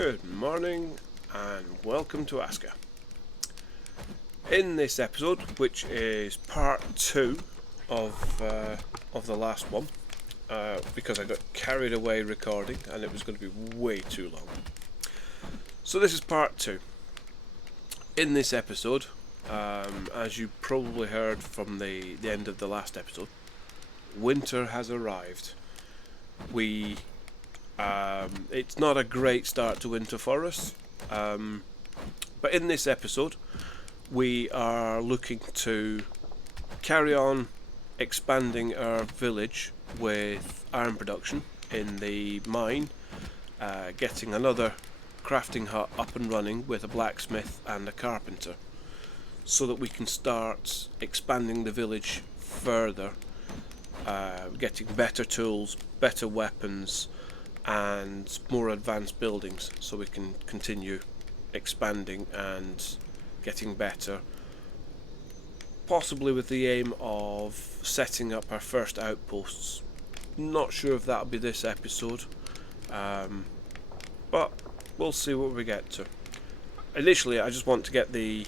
Good morning and welcome to Aska. In this episode, which is part 2 of the last one, because I got carried away recording and it was going to be way too long. So this is part 2. In this episode, as you probably heard from the end of the last episode, winter has arrived. It's not a great start to winter for us, but in this episode we are looking to carry on expanding our village with iron production in the mine, getting another crafting hut up and running with a blacksmith and a carpenter, so that we can start expanding the village further, getting better tools, better weapons and more advanced buildings, so we can continue expanding and getting better, possibly with the aim of setting up our first outposts. Not sure if that'll be this episode, but we'll see what we get to. Initially I just want to get the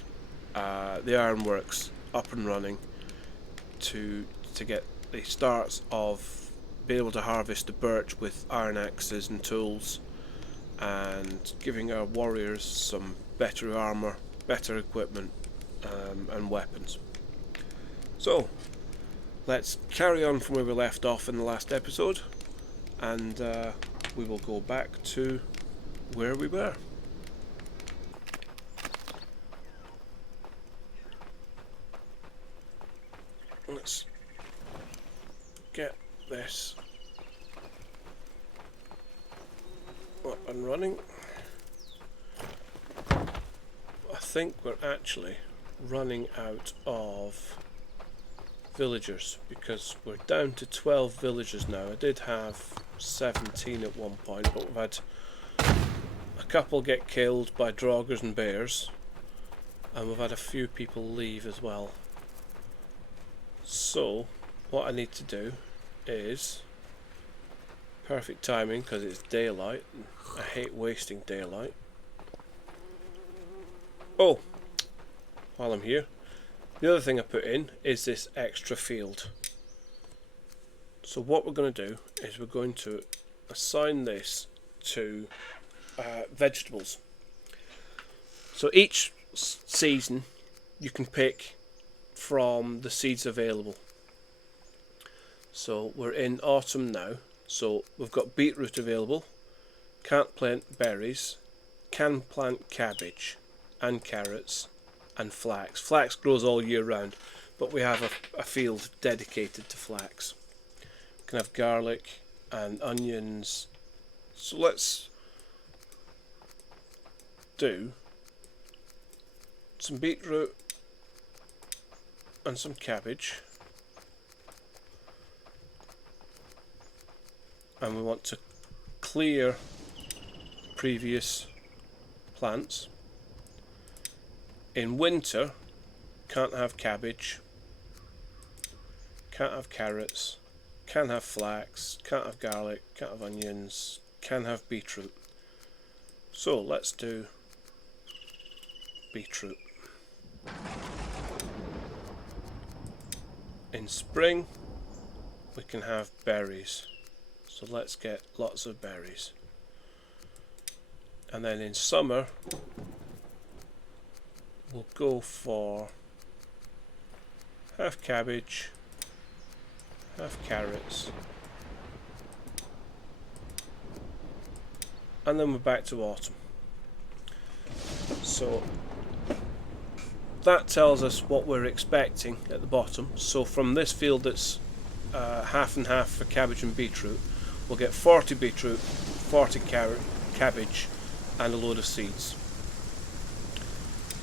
ironworks up and running to get the starts of being able to harvest the birch with iron axes and tools, and giving our warriors some better armour, better equipment, and weapons. So let's carry on from where we left off in the last episode, and we will go back to where we were. Let's get this up and running. I think we're actually running out of villagers, because we're down to 12 villagers now. I did have 17 at one point, but we've had a couple get killed by draugrs and bears, and we've had a few people leave as well. So what I need to do is, perfect timing because it's daylight, I hate wasting daylight. Oh, while I'm here, the other thing I put in is this extra field. So what we're going to do is we're going to assign this to vegetables. So each season you can pick from the seeds available. So we're in autumn now, so we've got beetroot available, can't plant berries, can plant cabbage and carrots and flax. Flax grows all year round, but we have a field dedicated to flax. We can have garlic and onions. So let's do some beetroot and some cabbage, and we want to clear previous plants. In winter, can't have cabbage, can't have carrots, can't have flax, can't have garlic, can't have onions, can't have beetroot. So let's do beetroot. In spring we can have berries, so let's get lots of berries. And then in summer we'll go for half cabbage, half carrots, and then we're back to autumn. So that tells us what we're expecting at the bottom. So from this field that's half and half for cabbage and beetroot, we'll get 40 beetroot, 40 cabbage and a load of seeds.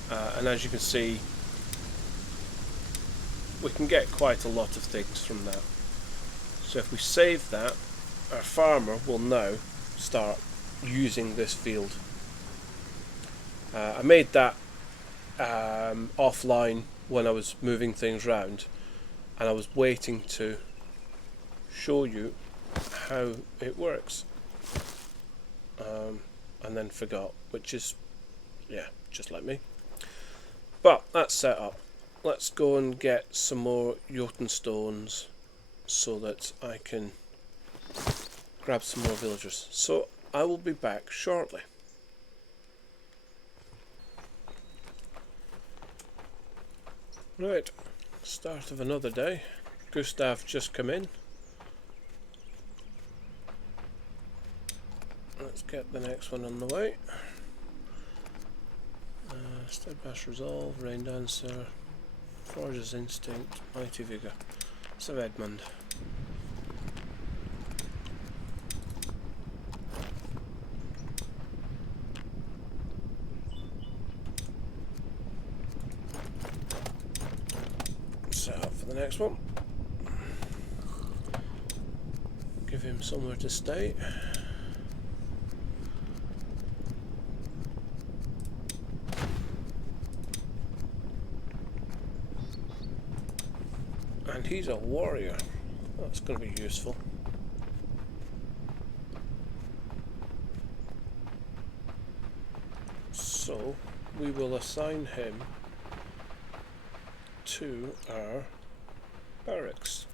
And as you can see, we can get quite a lot of things from that. So if we save that, our farmer will now start using this field. I made that offline when I was moving things around, and I was waiting to show you how it works. and then forgot, which is, yeah, just like me. But that's set up. Let's go and get some more Jotun stones so that I can grab some more villagers. So I will be back shortly. Right, start of another day. Gustav just come in. Let's get the next one on the way. Steadfast Resolve, Rain Dancer, Forge's Instinct, Mighty Vigour. So Edmund. Set up for the next one. Give him somewhere to stay. And he's a warrior. That's going to be useful. So we will assign him to our barracks.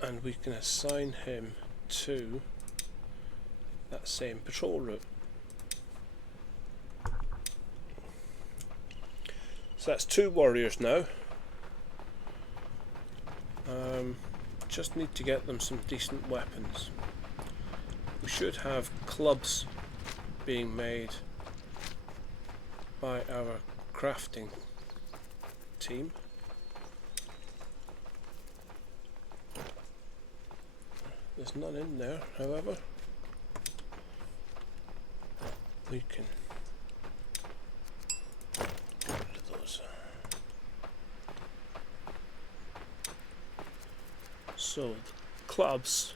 And we can assign him to that same patrol route. So that's 2 warriors now. Just need to get them some decent weapons. We should have clubs being made by our crafting team. There's none in there, however. We can get rid of those. So, clubs,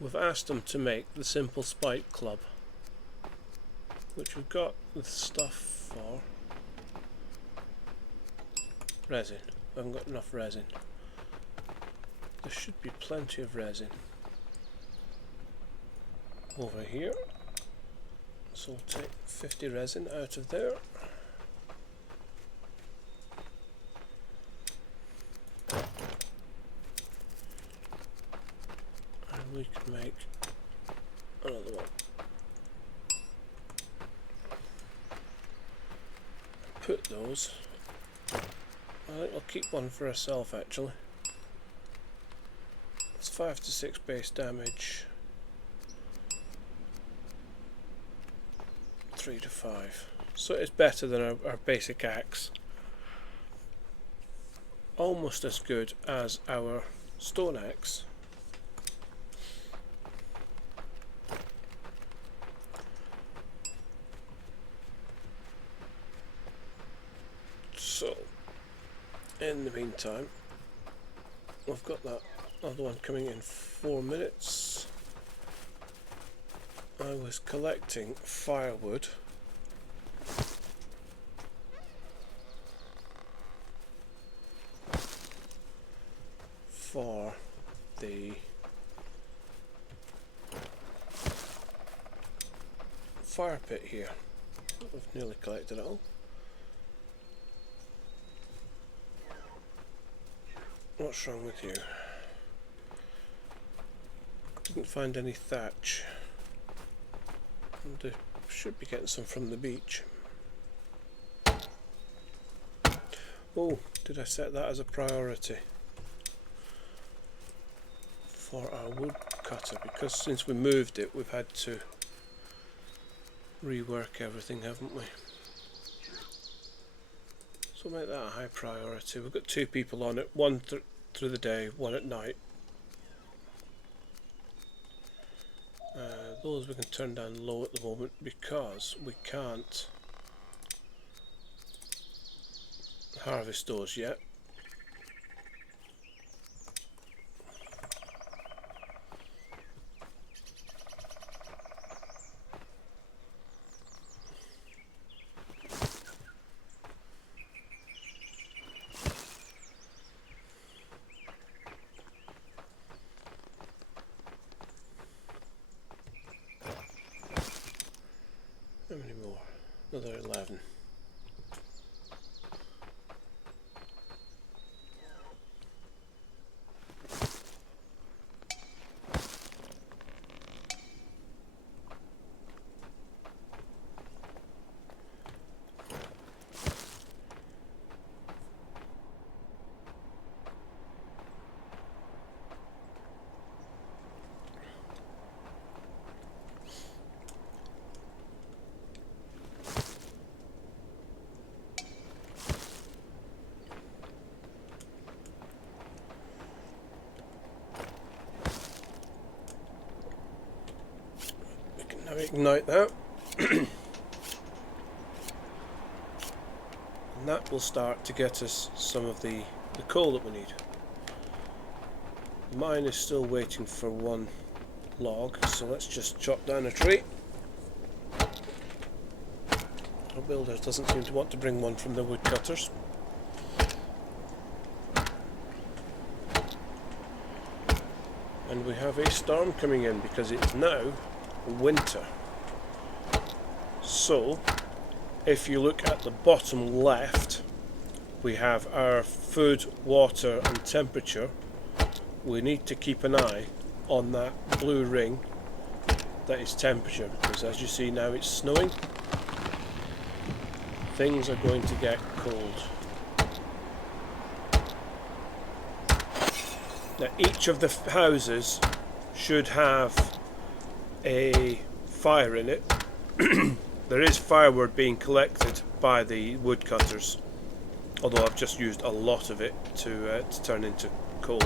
we've asked them to make the simple spike club, which we've got the stuff for. Resin. We haven't got enough resin. There should be plenty of resin over here. So we'll take 50 resin out of there. And we can make another one. Put those. I think I'll keep one for herself actually. It's 5 to 6 base damage. 3 to 5. So it's better than our basic axe. Almost as good as our stone axe. So, in the meantime, I've got that other one coming in 4 minutes. I was collecting firewood for the fire pit here. We've nearly collected it all. What's wrong with you? Didn't find any thatch. And should be getting some from the beach. Oh, did I set that as a priority for our wood cutter? Because since we moved it, we've had to rework everything, haven't we? So make that a high priority. We've got 2 people on it, one through the day, one at night. Those we can turn down low at the moment because we can't harvest those yet. Another 11. Now ignite that. And that will start to get us some of the coal that we need. Mine is still waiting for one log, so let's just chop down a tree. Our builders doesn't seem to want to bring one from the woodcutters. And we have a storm coming in because it's now winter. So if you look at the bottom left, we have our food, water and temperature. We need to keep an eye on that blue ring that is temperature, because as you see now it's snowing. Things are going to get cold. Now each of the houses should have a fire in it. There is firewood being collected by the woodcutters, although I've just used a lot of it to turn into coal.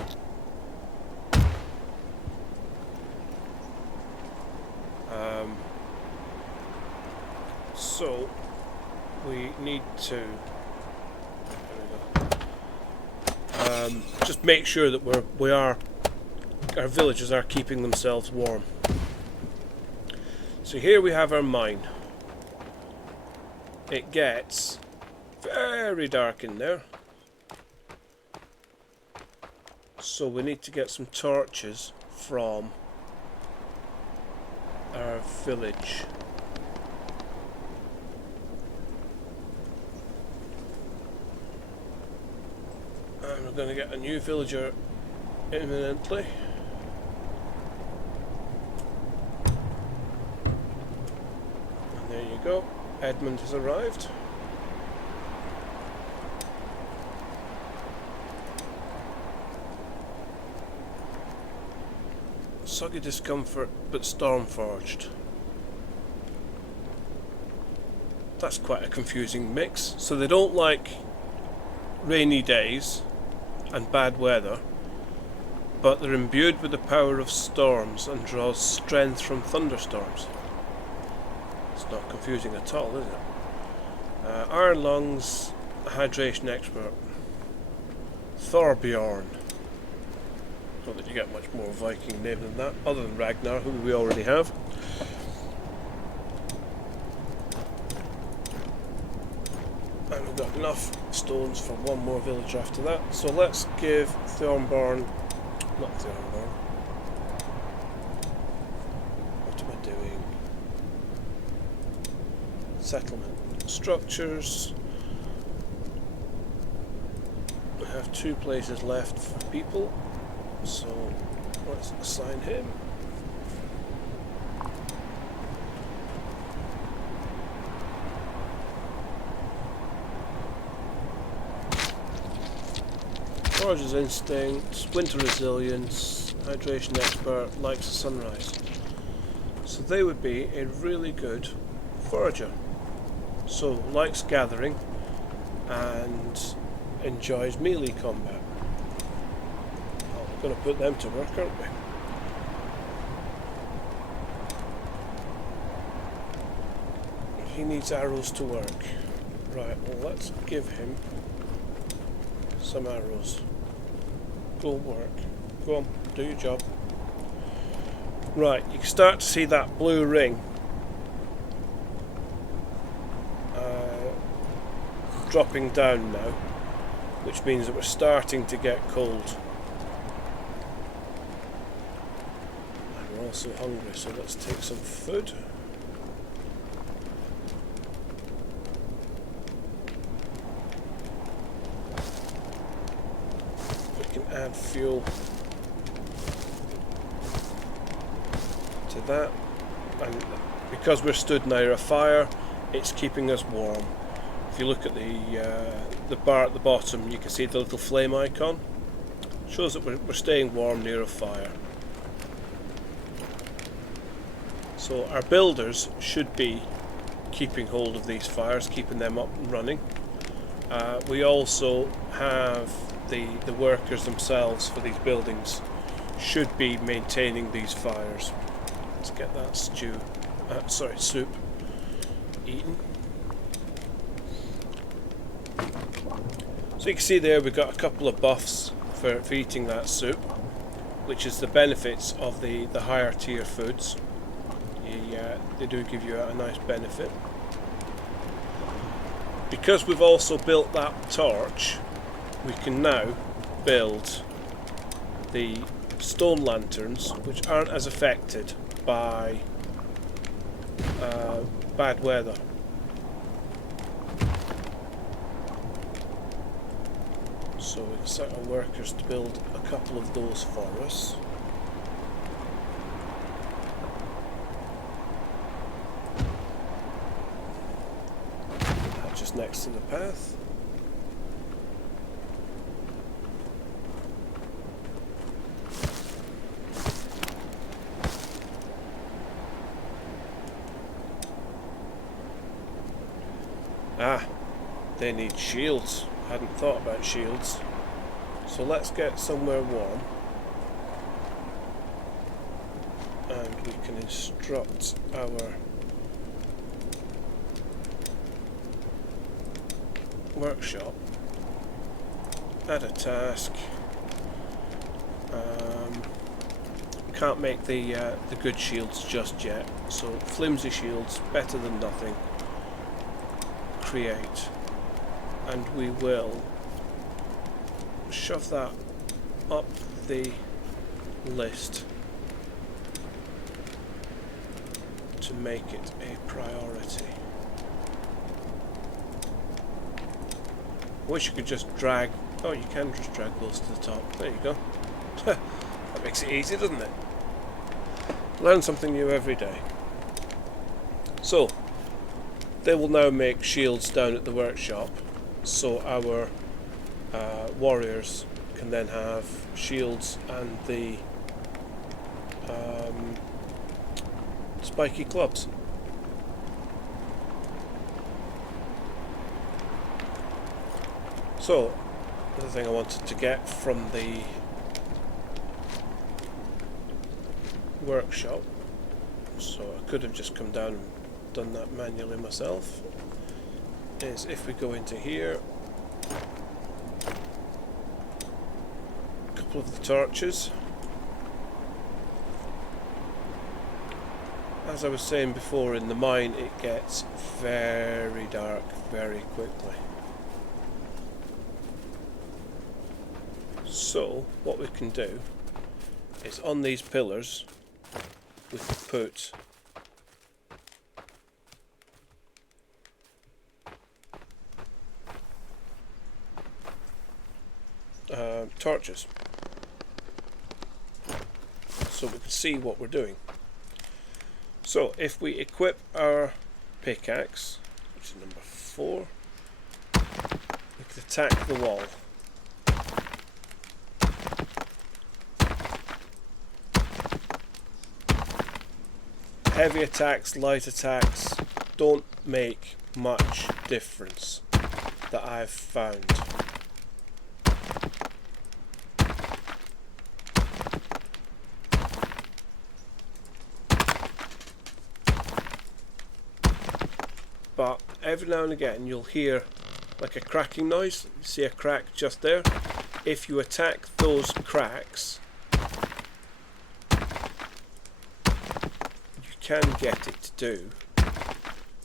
So we need to just make sure that our villagers are keeping themselves warm. So here we have our mine. It gets very dark in there, so we need to get some torches from our village. And we're going to get a new villager imminently. And there you go. Edmund has arrived. Soggy discomfort, but storm forged. That's quite a confusing mix. So they don't like rainy days and bad weather, but they're imbued with the power of storms and draws strength from thunderstorms. It's not confusing at all, is it? Iron lungs, hydration expert. Thorbjorn. Not that you get much more Viking name than that, other than Ragnar, who we already have. And we've got enough stones for one more villager after that. So let's give Thornborn, not Thornborn. What am I doing? Settlement structures. We have 2 places left for people, so let's assign him. Forager's instinct, winter resilience, hydration expert, likes the sunrise. So they would be a really good forager. So likes gathering and enjoys melee combat. Oh, we're going to put them to work, aren't we? He needs arrows to work. Right, well let's give him some arrows. Go work. Go on, do your job. Right, you can start to see that blue ring dropping down now, which means that we're starting to get cold. And we're also hungry, so let's take some food. add fuel to that, and because we're stood near a fire, it's keeping us warm. If you look at the bar at the bottom, you can see the little flame icon. It shows that we're staying warm near a fire. So our builders should be keeping hold of these fires, keeping them up and running. We also have the workers themselves for these buildings should be maintaining these fires. Let's get that soup eaten. So you can see there we've got a couple of buffs for eating that soup, which is the benefits of the higher tier foods. They do give you a nice benefit. Because we've also built that torch, we can now build the stone lanterns, which aren't as affected by bad weather. So we've set our workers to build a couple of those for us. Just next to the path. They need shields. I hadn't thought about shields. So let's get somewhere warm. And we can instruct our workshop. Add a task. Can't make the good shields just yet, so flimsy shields, better than nothing. Create, and we will shove that up the list to make it a priority. I wish you could just drag. Oh, you can just drag those to the top. There you go. That makes it easy, doesn't it? Learn something new every day. So, they will now make shields down at the workshop, so our warriors can then have shields and the spiky clubs. So, the thing I wanted to get from the workshop, so I could have just come down and done that manually myself, is if we go into here, a couple of the torches. As I was saying before, in the mine it gets very dark very quickly. So what we can do is on these pillars we can put torches, so we can see what we're doing. So if we equip our pickaxe, which is number 4, we can attack the wall. Heavy attacks, light attacks don't make much difference that I've found. But every now and again you'll hear like a cracking noise. You see a crack just there. If you attack those cracks, you can get it to do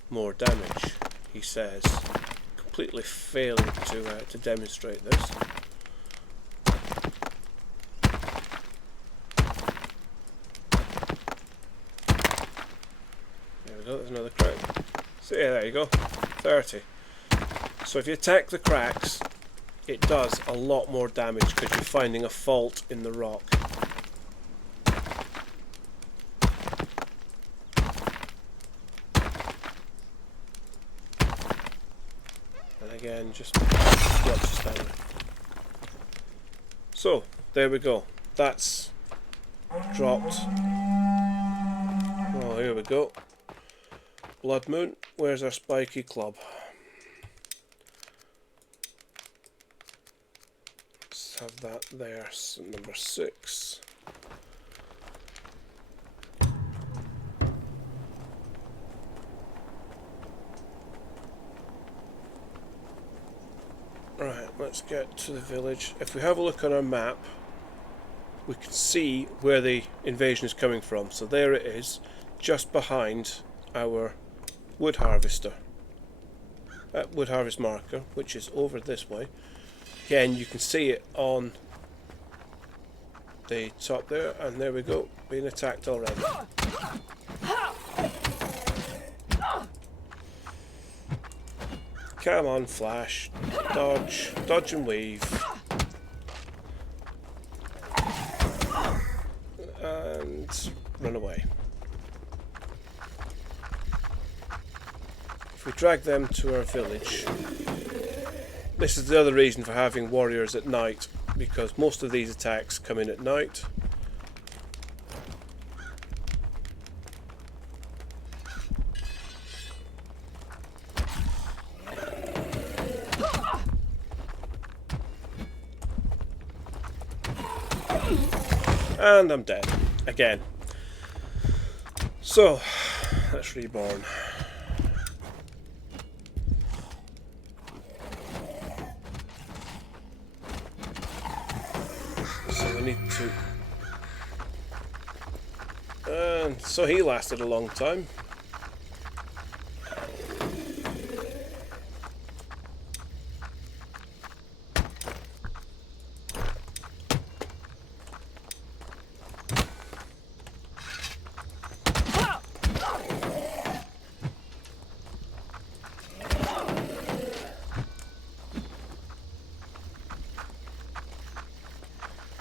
more damage, he says, completely failing to demonstrate this. There we go, there's another crack. So yeah, there you go, 30. So if you attack the cracks, it does a lot more damage because you're finding a fault in the rock. And again, just drops your stamina. So, there we go. That's dropped. Oh, here we go. Blood Moon, where's our spiky club? Let's have that there, so number 6. Right, let's get to the village. If we have a look on our map, we can see where the invasion is coming from. So there it is, just behind our wood harvester. Wood harvest marker, which is over this way. Again, you can see it on the top there, and there we go, being attacked already. Come on, Flash. Dodge. Dodge and weave. And run away. If we drag them to our village, this is the other reason for having warriors at night, because most of these attacks come in at night. And I'm dead again. So let's reborn. So we need to. And so he lasted a long time.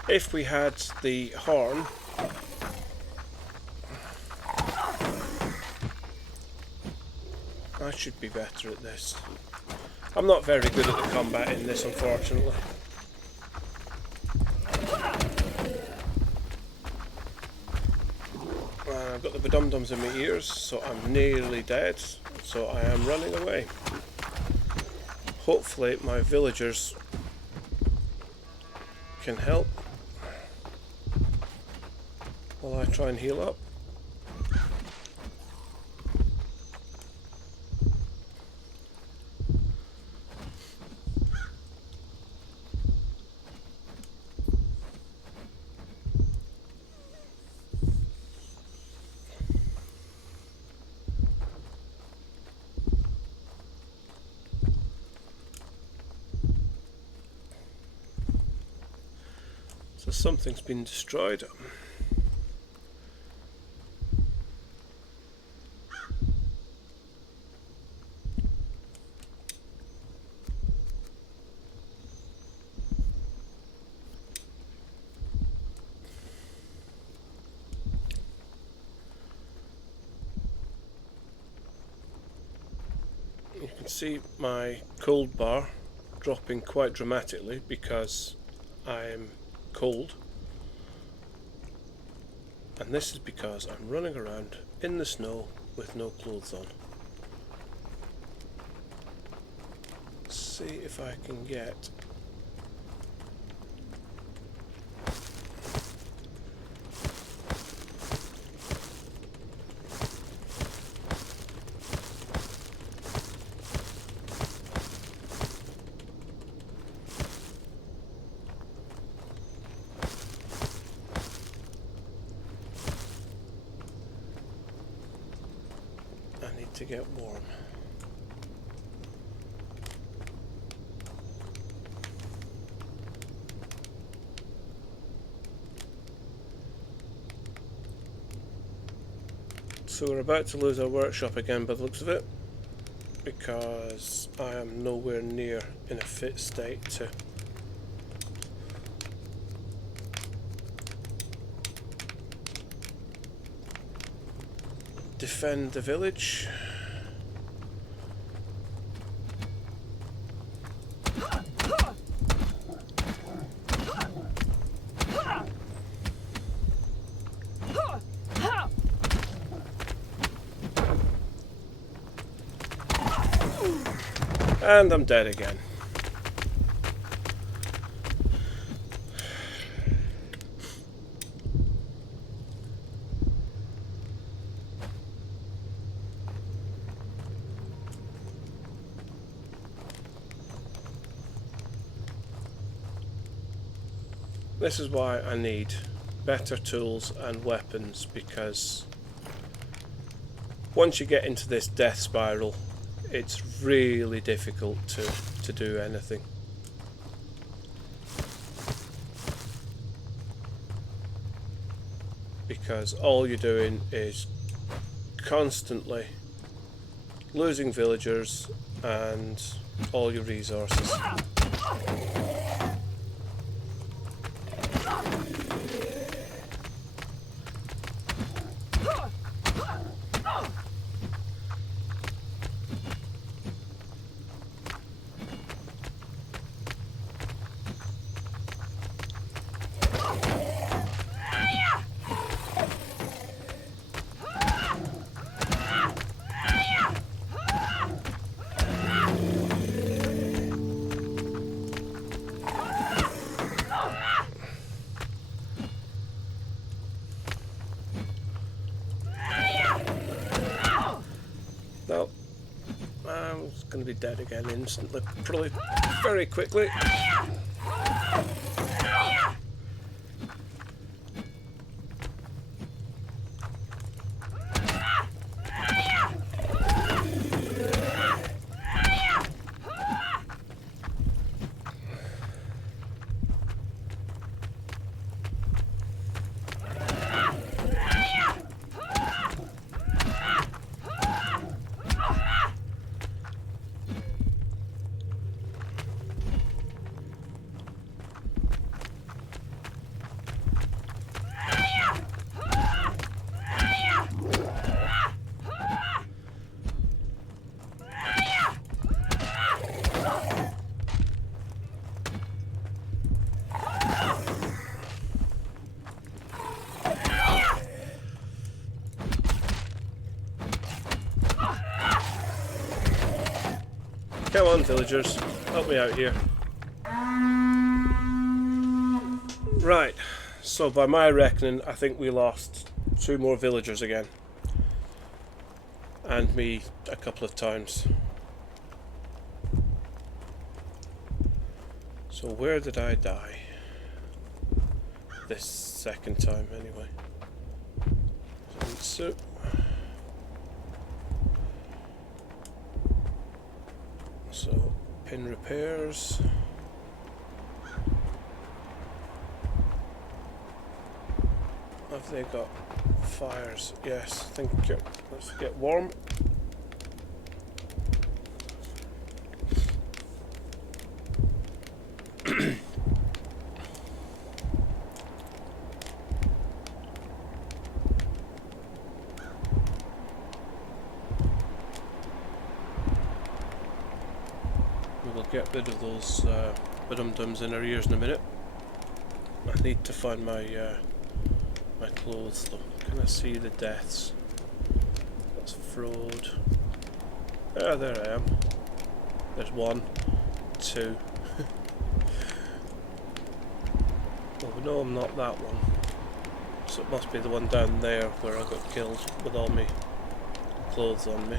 If we had the horn, I should be better at this. I'm not very good at the combat in this, unfortunately. I've got the badum-dums in my ears, so I'm nearly dead, so I am running away. Hopefully my villagers can help while I try and heal up. So something's been destroyed. You can see my cold bar dropping quite dramatically because I'm cold, and this is because I'm running around in the snow with no clothes on. Let's see if I can get to get warm. So we're about to lose our workshop again by the looks of it, because I am nowhere near in a fit state to defend the village. And I'm dead again. This is why I need better tools and weapons, because once you get into this death spiral, it's really difficult to do anything. Because all you're doing is constantly losing villagers and all your resources. No, I'm going to be dead again instantly, probably very quickly. Come on, villagers, help me out here. Right, so by my reckoning, I think we lost 2 more villagers again. And me a couple of times. So where did I die? This second time, anyway. So pin repairs. Have they got fires? Yes, thank you. Let's get warm. Get rid of those dum-dums in our ears in a minute. I need to find my my clothes though. Can I see the deaths? That's fraud. Ah, there I am. There's 1, 2. Well, we know I'm not that one. So it must be the one down there where I got killed with all my clothes on me.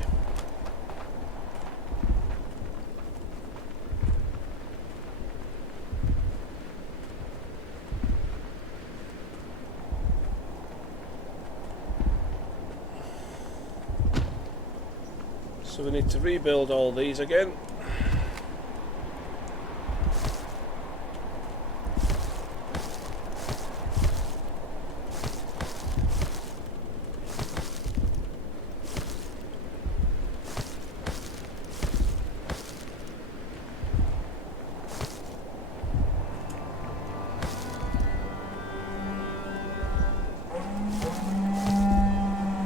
So we need to rebuild all these again.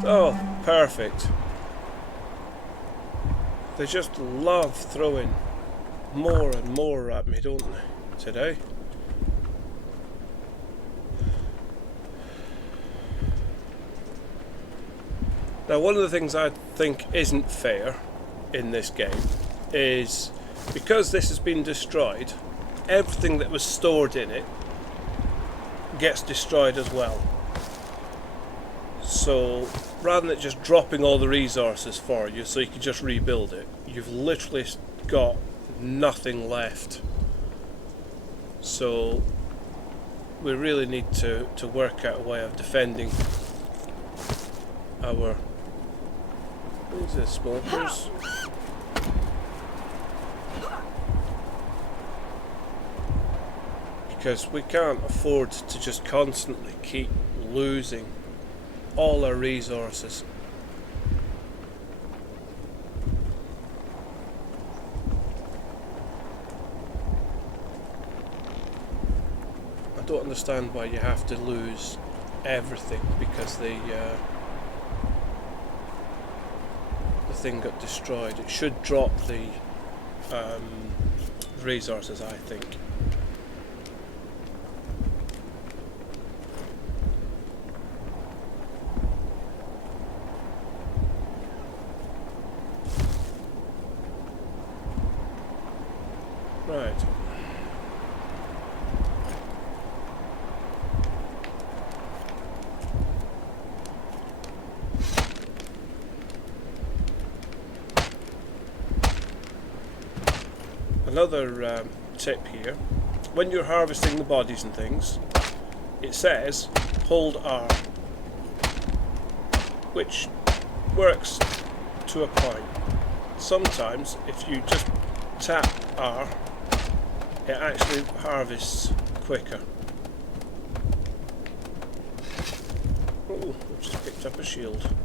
Oh, perfect. They just love throwing more and more at me, don't they, today? Now, one of the things I think isn't fair in this game is because this has been destroyed, everything that was stored in it gets destroyed as well. So rather than it just dropping all the resources for you so you can just rebuild it, you've literally got nothing left. So we really need to work out a way of defending our smokers. Because we can't afford to just constantly keep losing all our resources. I don't understand why you have to lose everything because the thing got destroyed. It should drop the resources, I think. Right. Another tip here, when you're harvesting the bodies and things, it says hold R, which works to a point. Sometimes if you just tap R, it actually harvests quicker. Oh, I've just picked up a shield.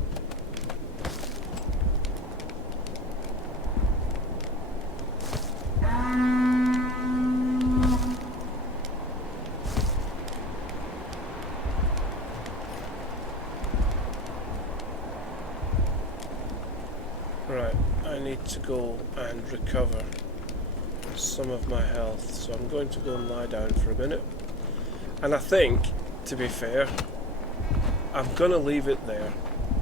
Right, I need to go and recover some of my health, so I'm going to go and lie down for a minute. And I think, to be fair, I'm going to leave it there.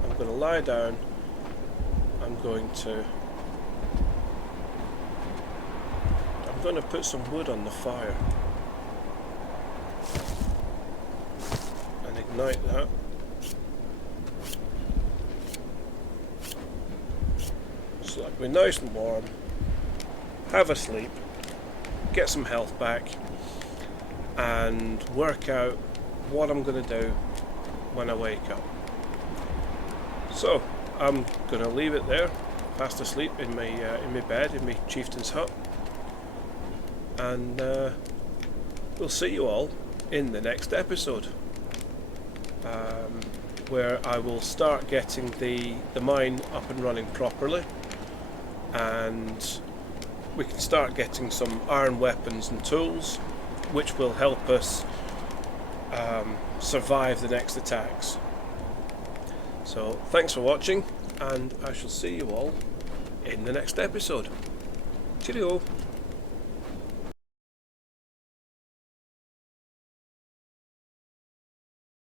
I'm going to lie down. I'm going to put some wood on the fire and ignite that. So that'll be nice and warm. Have a sleep, get some health back, and work out what I'm going to do when I wake up. So I'm going to leave it there, fast asleep in my bed in my chieftain's hut, and we'll see you all in the next episode, where I will start getting the mine up and running properly, and we can start getting some iron weapons and tools which will help us survive the next attacks. So thanks for watching, and I shall see you all in the next episode. Cheerio!